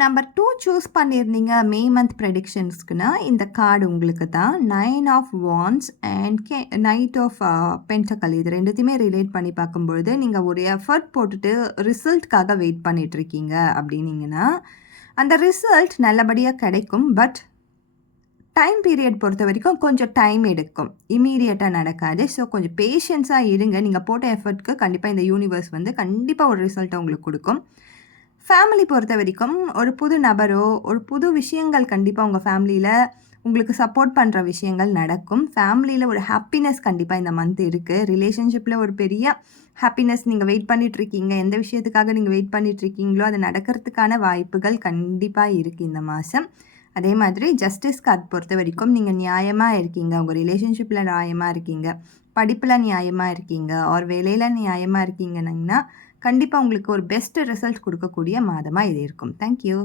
Number 2 choose பண்ணியிருந்தீங்க May month ப்ரெடிக்ஷன்ஸ்க்குன்னா, இந்த card உங்களுக்கு தான். 9 of wands and knight of pentacle இது 2த்தையுமே ரிலேட் பண்ணி பார்க்கும்பொழுது, நீங்கள் ஒரு எஃபர்ட் போட்டுட்டு ரிசல்ட்காக வெயிட் பண்ணிட்டுருக்கீங்க அப்படின்னீங்கன்னா, அந்த ரிசல்ட் நல்லபடியாக கிடைக்கும். பட் டைம் பீரியட் பொறுத்த வரைக்கும் கொஞ்சம் டைம் எடுக்கும். இம்மீடியட்டாக நடக்காது. ஸோ கொஞ்சம் பேஷன்ஸாக இருங்க. நீங்கள் போட்ட எஃபர்ட்க்கு கண்டிப்பாக இந்த யூனிவர்ஸ் வந்து கண்டிப்பாக ஒரு ரிசல்ட்டை உங்களுக்கு கொடுக்கும். ஃபேமிலி பொறுத்த வரைக்கும் ஒரு புது நபரோ, ஒரு புது விஷயங்கள் கண்டிப்பாக உங்கள் ஃபேமிலியில் உங்களுக்கு சப்போர்ட் பண்ணுற விஷயங்கள் நடக்கும். ஃபேமிலியில் ஒரு ஹாப்பினஸ் கண்டிப்பாக இந்த மந்த் இருக்குது. ரிலேஷன்ஷிப்பில் ஒரு பெரிய ஹாப்பினஸ் நீங்கள் வெயிட் பண்ணிகிட்ருக்கீங்க. எந்த விஷயத்துக்காக நீங்கள் வெயிட் பண்ணிகிட்ருக்கீங்களோ அது நடக்கிறதுக்கான வாய்ப்புகள் கண்டிப்பாக இருக்குது இந்த மாதம். அதே மாதிரி ஜஸ்டிஸ் கார்ட் பொறுத்த வரைக்கும் நீங்கள் நியாயமாக இருக்கீங்க, உங்கள் ரிலேஷன்ஷிப்பில் நியாயமாக இருக்கீங்க, படிப்பில் நியாயமாக இருக்கீங்க, ஒரு வேலையில் நியாயமாக இருக்கீங்கன்னா கண்டிப்பாக உங்களுக்கு ஒரு பெஸ்ட் ரிசல்ட் கொடுக்கக்கூடிய மாதமாக இது இருக்கும். தேங்க்யூ.